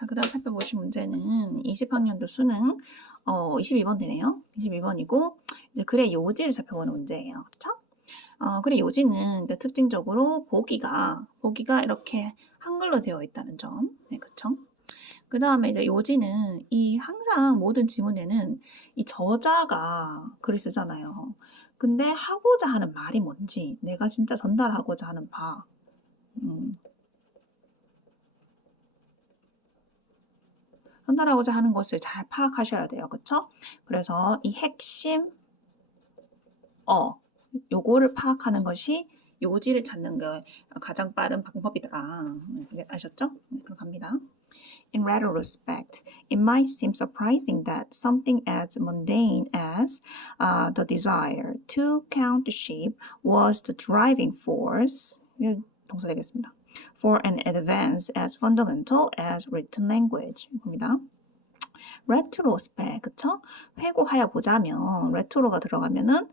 자, 그 다음 살펴보실 문제는 20학년도 수능 22번 되네요. 22번이고 이제 글의 요지를 살펴보는 문제예요. 그쵸? 글의 요지는 특징적으로 보기가 이렇게 한글로 되어 있다는 점. 네, 그쵸? 그 다음에 이제 요지는 항상 모든 지문에는 이 저자가 글을 쓰잖아요. 근데 하고자 하는 말이 뭔지, 내가 진짜 전달하고자 하는 바, 전달하고자 하는 것을 잘 파악하셔야 돼요. 그쵸? 그래서 이 핵심 요거를 파악하는 것이 요지를 찾는 게 가장 빠른 방법이더라. 아셨죠? 그럼 갑니다. In retrospect, it might seem surprising that something as mundane as the desire to count sheep was the driving force. 동사 되겠습니다. For an advance as fundamental as written language. 입니다. retrospect, 그쵸? 회고하여 보자면, retro가 들어가면은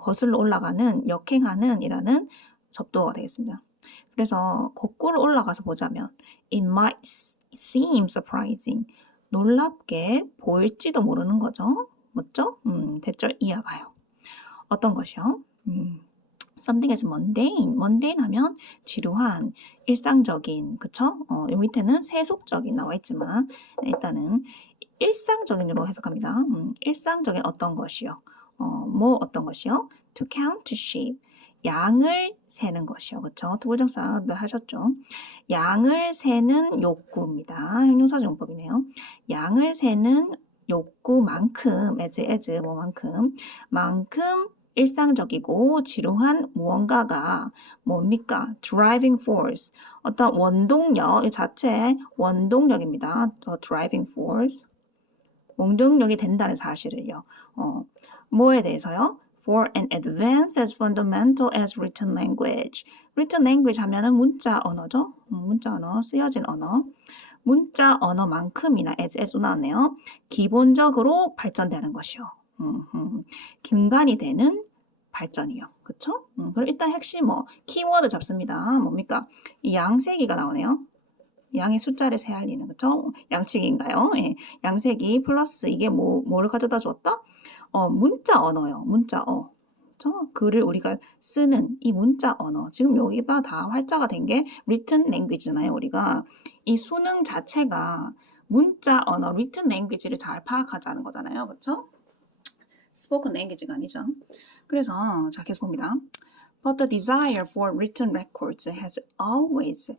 거슬러 올라가는, 역행하는 이라는 접두어가 되겠습니다. 그래서 거꾸로 올라가서 보자면 it might seem surprising. 놀랍게 보일지도 모르는 거죠. 맞죠? 대절 이해가요. 어떤 것이요? something is mundane. mundane 하면 지루한, 일상적인, 그쵸? 이 밑에는 세속적인 나와 있지만 일단은 일상적인으로 해석합니다. 일상적인 어떤 것이요? 어떤 것이요? To count sheep. 양을 세는 것이요. 그쵸? 투부정사도 하셨죠? 양을 세는 욕구입니다. 형용사정법이네요. 양을 세는 욕구만큼, 만큼 일상적이고 지루한 무언가가 뭡니까? driving force. 어떤 원동력, 이 자체 원동력입니다. The driving force. 원동력이 된다는 사실을요. 뭐에 대해서요? For an advance as fundamental as written language. written language 하면은 문자 언어죠. 문자 언어, 쓰여진 언어. 문자 언어만큼이나 as 나왔네요. 기본적으로 발전되는 것이요. 근간이 되는 발전이요. 그쵸? 그럼 일단 핵심 키워드 잡습니다. 뭡니까? 이 양세기가 나오네요. 양의 숫자를 세알리는, 그쵸? 양측인가요? 예. 양세기 플러스 이게 뭐를 가져다 주었다? 문자 언어요. 문자어. 그쵸? 글을 우리가 쓰는 이 문자 언어. 지금 여기다 다 활자가 된 게 written language잖아요. 우리가 이 수능 자체가 문자 언어, written language를 잘 파악하자는 거잖아요. 그쵸? spoken language가 아니죠. 그래서 자 계속 봅니다. But the desire for written records has always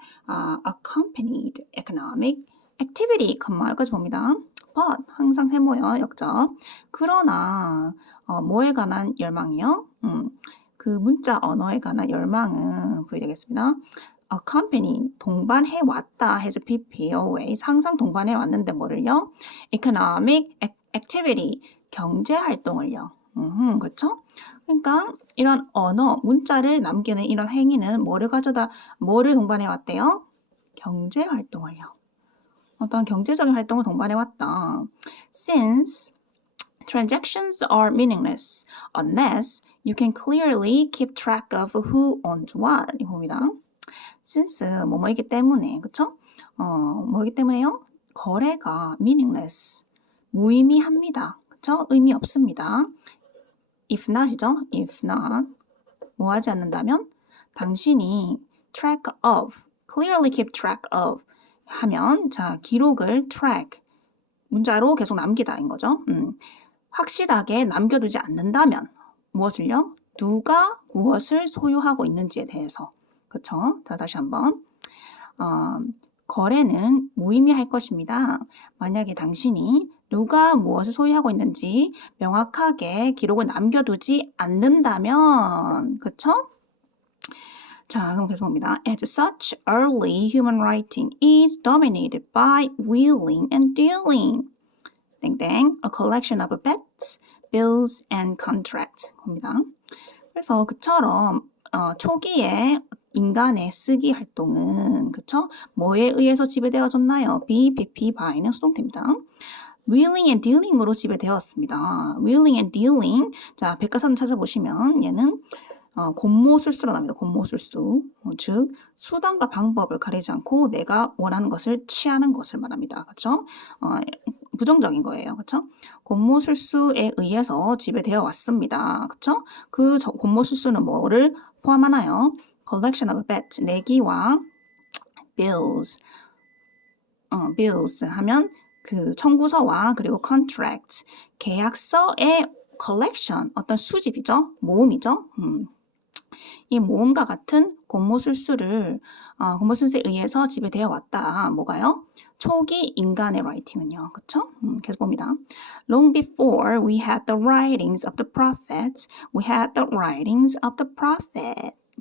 accompanied economic activity. 여기까지 봅니다. But 항상 세모요. 역적. 그러나 뭐에 관한 열망이요? 그 문자 언어에 관한 열망은 부여되겠습니다. accompany 동반해 왔다 has pp always 항상 동반해 왔는데 뭐를요? economic activity 경제 활동을요. 그렇죠? 그러니까 이런 언어, 문자를 남기는 이런 행위는 뭐를 동반해 왔대요? 경제 활동을요. 어떤 경제적인 활동을 동반해 왔다. Since transactions are meaningless unless you can clearly keep track of who owns what. 이겁니다. Since 뭐이기 때문에, 그쵸? 뭐이기 때문에요? 거래가 meaningless, 무의미합니다. 그쵸? 의미 없습니다. If not이죠? If not, 뭐 하지 않는다면? 당신이 track of, clearly keep track of 하면, 자, 기록을 track, 문자로 계속 남기다인 거죠. 확실하게 남겨두지 않는다면, 무엇을요? 누가 무엇을 소유하고 있는지에 대해서. 그쵸? 다시 한번. 거래는 무의미할 것입니다. 만약에 당신이 누가 무엇을 소유하고 있는지 명확하게 기록을 남겨두지 않는다면, 그쵸? 자, 그럼 계속 봅니다. As such, early human writing is dominated by wheeling and dealing. 땡땡, a collection of bets, bills, and contracts. 봅니다. 그래서 그처럼 초기에 인간의 쓰기 활동은, 그쵸? 뭐에 의해서 지배되어졌나요? be, by는 수동태입니다. wheeling and dealing으로 지배되었습니다. wheeling and dealing. 자, 백과사전 찾아보시면 얘는 곤모술수로 나옵니다. 곤모술수. 즉 수단과 방법을 가리지 않고 내가 원하는 것을 취하는 것을 말합니다. 그렇죠? 부정적인 거예요. 그렇죠? 곤모술수에 의해서 지배되어 왔습니다. 그렇죠? 그 곤모술수는 뭐를 포함하나요? collection of bets, 내기와 bills. bills 하면 그 청구서와 그리고 contract, 계약서의 collection, 어떤 수집이죠. 모음이죠. 이 모음과 같은 곤모술수에 의해서 지배되어 왔다. 뭐가요? 초기 인간의 라이팅은요. 그쵸? 계속 봅니다. Long before we had the writings of the prophets, we had the writings of the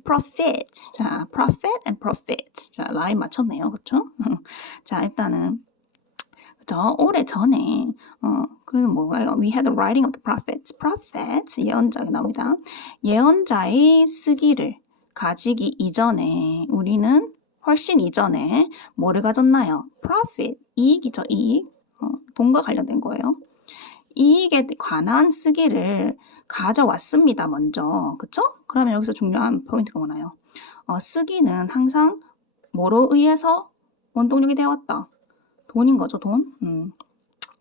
prophets. 자, prophet and prophets. 자, 라인 맞췄네요. 그쵸? 자, 일단은 그죠? 오래 전에 그래서 뭐가요? We had the writing of the prophets, 예언자가 나옵니다. 예언자의 쓰기를 가지기 이전에 우리는 훨씬 이전에 뭐를 가졌나요? profit, 이익이죠. 이익. 돈과 관련된 거예요. 이익에 관한 쓰기를 가져왔습니다. 먼저. 그쵸? 그러면 여기서 중요한 포인트가 뭐나요? 쓰기는 항상 뭐로 의해서 원동력이 되어왔다. 돈인 거죠, 돈.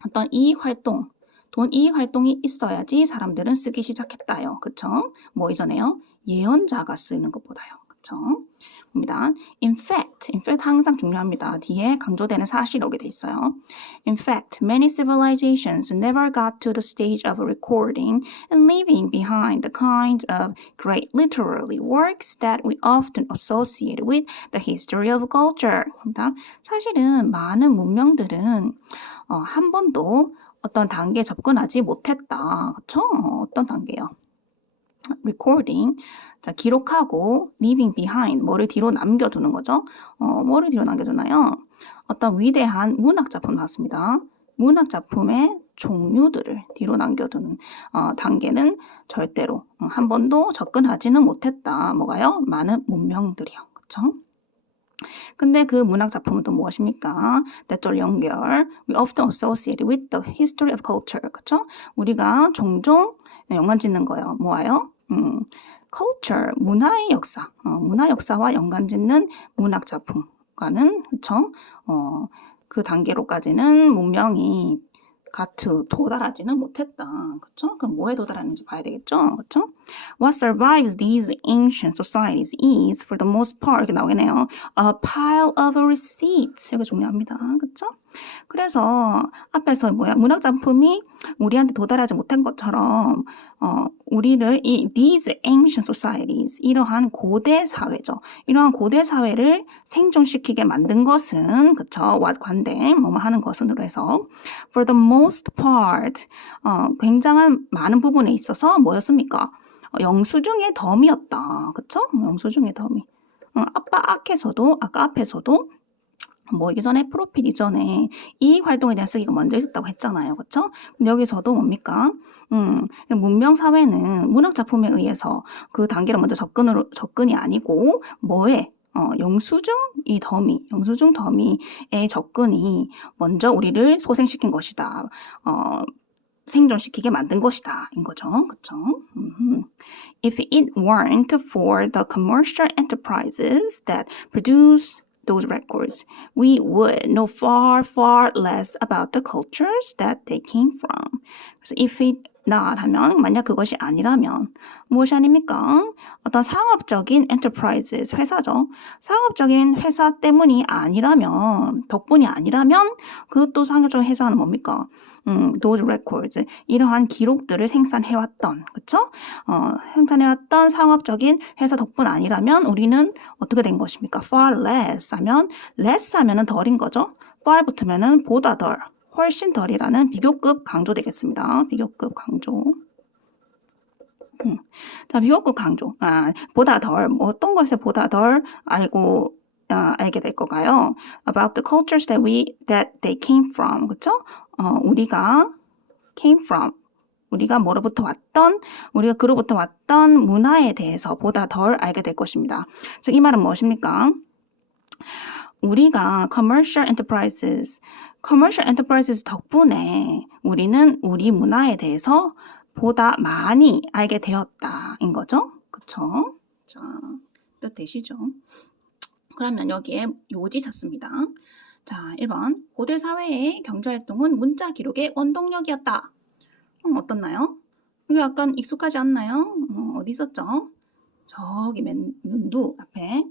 어떤 이익 활동, 돈 이익 활동이 있어야지 사람들은 쓰기 시작했다요. 그쵸? 뭐 이전에요? 예언자가 쓰는 것보다요. 그쵸? 봅니다. In fact 항상 중요합니다. 뒤에 강조되는 사실이 오게 돼 있어요. In fact, many civilizations never got to the stage of recording and leaving behind the kind of great literary works that we often associate with the history of culture. 봅니다. 사실은 많은 문명들은 한 번도 어떤 단계에 접근하지 못했다. 그쵸? 어떤 단계요? recording, 자, 기록하고 leaving behind, 뭐를 뒤로 남겨두는 거죠. 뭐를 뒤로 남겨두나요? 어떤 위대한 문학작품 나왔습니다. 문학작품의 종류들을 뒤로 남겨두는 단계는 절대로 한 번도 접근하지는 못했다. 뭐가요? 많은 문명들이요. 그쵸? 근데 그 문학작품은 또 무엇입니까? 때절 연결, we often associate with the history of culture. 그쵸? 우리가 종종 연관 짓는 거예요. 뭐예요? culture, 문화의 역사, 문화 역사와 연관 짓는 문학 작품과는 그쵸? 그 단계로까지는 문명이 도달하지는 못했다. 그쵸? 그럼 뭐에 도달하는지 봐야 되겠죠? 그쵸? What survives these ancient societies is, for the most part, 이렇게 나오겠네요. A pile of receipts. 이거 중요합니다. 그쵸? 그래서 앞에서 문학 작품이 우리한테 도달하지 못한 것처럼 우리를 these ancient societies, 이러한 고대 사회죠. 이러한 고대 사회를 생존시키게 만든 것은 그쵸? 관대 뭐뭐 하는 것은으로 해서 for the most part 굉장한 많은 부분에 있어서 뭐였습니까? 영수증의 덤이었다. 그쵸? 영수증의 덤이. 아까 앞에서도 뭐 이전에 프로필 이전에 이익 활동에 대한 쓰기가 먼저 있었다고 했잖아요. 그쵸? 근데 여기서도 뭡니까? 문명 사회는 문학 작품에 의해서 그 단계로 먼저 접근이 아니고 뭐에? 영수증 더미의 접근이 먼저 우리를 소생시킨 것이다. 생존시키게 만든 것이다. 인 거죠. 그쵸? If it weren't for the commercial enterprises that produce those records, we would know far, far less about the cultures that they came from. 그래서 if it not 하면 만약 그것이 아니라면 무엇이 아닙니까? 어떤 상업적인 enterprises, 회사죠. 상업적인 회사 때문이 아니라면, 덕분이 아니라면 그것도 상업적인 회사는 뭡니까? those records, 이러한 기록들을 생산해왔던, 그쵸? 생산해왔던 상업적인 회사 덕분 아니라면 우리는 어떻게 된 것입니까? far less 하면 less 하면은 덜인 거죠. far 붙으면은 보다 덜, 훨씬 덜이라는 비교급 강조 되겠습니다. 비교급 강조. 자, 비교급 강조. 보다 덜, 어떤 것에 보다 덜 알게 될 거가요? About the cultures that they came from. 그쵸? 우리가 came from. 우리가 그로부터 왔던 문화에 대해서 보다 덜 알게 될 것입니다. 즉, 이 말은 무엇입니까? 우리가 commercial enterprises 덕분에 우리는 우리 문화에 대해서 보다 많이 알게 되었다인 거죠. 그쵸? 자, 뜻 되시죠? 그러면 여기에 요지 찾습니다. 자, 1번. 고대 사회의 경제활동은 문자 기록의 원동력이었다. 어떻나요? 이게 약간 익숙하지 않나요? 어디 있었죠? 저기 문두 앞에.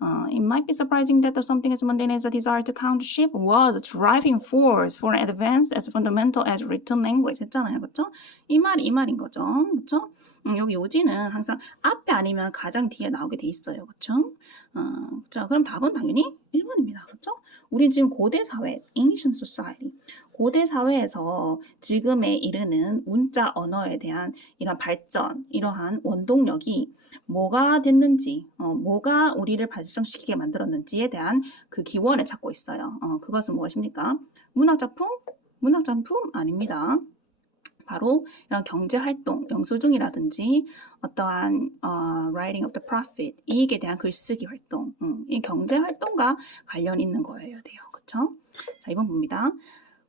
It might be surprising that something as mundane as a desire to count sheep was a driving force for an advance as fundamental as written language 했잖아요. 그쵸? 이 말인 거죠. 그쵸? 여기 요지는 항상 앞에 아니면 가장 뒤에 나오게 돼 있어요. 그쵸? 자, 그럼 답은 당연히 1번입니다. 그쵸? 우리 지금 고대 사회, ancient society. 고대 사회에서 지금에 이르는 문자 언어에 대한 이런 발전, 이러한 원동력이 뭐가 됐는지, 뭐가 우리를 발전시키게 만들었는지에 대한 그 기원을 찾고 있어요. 그것은 무엇입니까? 문학작품? 문학작품 아닙니다. 바로 이런 경제활동, 영수증이라든지 어떠한 writing of the prophet, 이익에 대한 글쓰기 활동, 이 경제활동과 관련 있는 거예요. 돼요. 그쵸? 자, 2번 봅니다.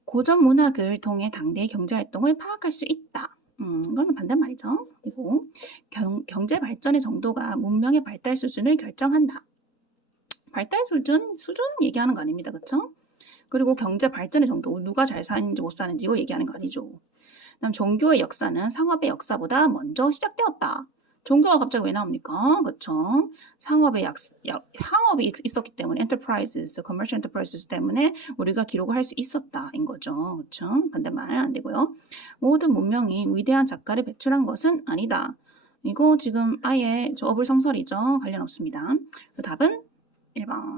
고전 문학을 통해 당대의 경제활동을 파악할 수 있다. 이거는 반대말이죠. 그리고 경제 발전의 정도가 문명의 발달 수준을 결정한다. 발달 수준 얘기하는 거 아닙니다. 그쵸? 그리고 경제 발전의 정도, 누가 잘 사는지 못 사는지 이거 얘기하는 거 아니죠. 그다음 종교의 역사는 상업의 역사보다 먼저 시작되었다. 종교가 갑자기 왜 나옵니까? 그쵸? 상업이 있었기 때문에 enterprises, commercial enterprises 때문에 우리가 기록을 할 수 있었다인 거죠. 그쵸? 반대말 안 되고요. 모든 문명이 위대한 작가를 배출한 것은 아니다. 이거 지금 아예 저 어불성설이죠. 관련 없습니다. 그 답은 1번.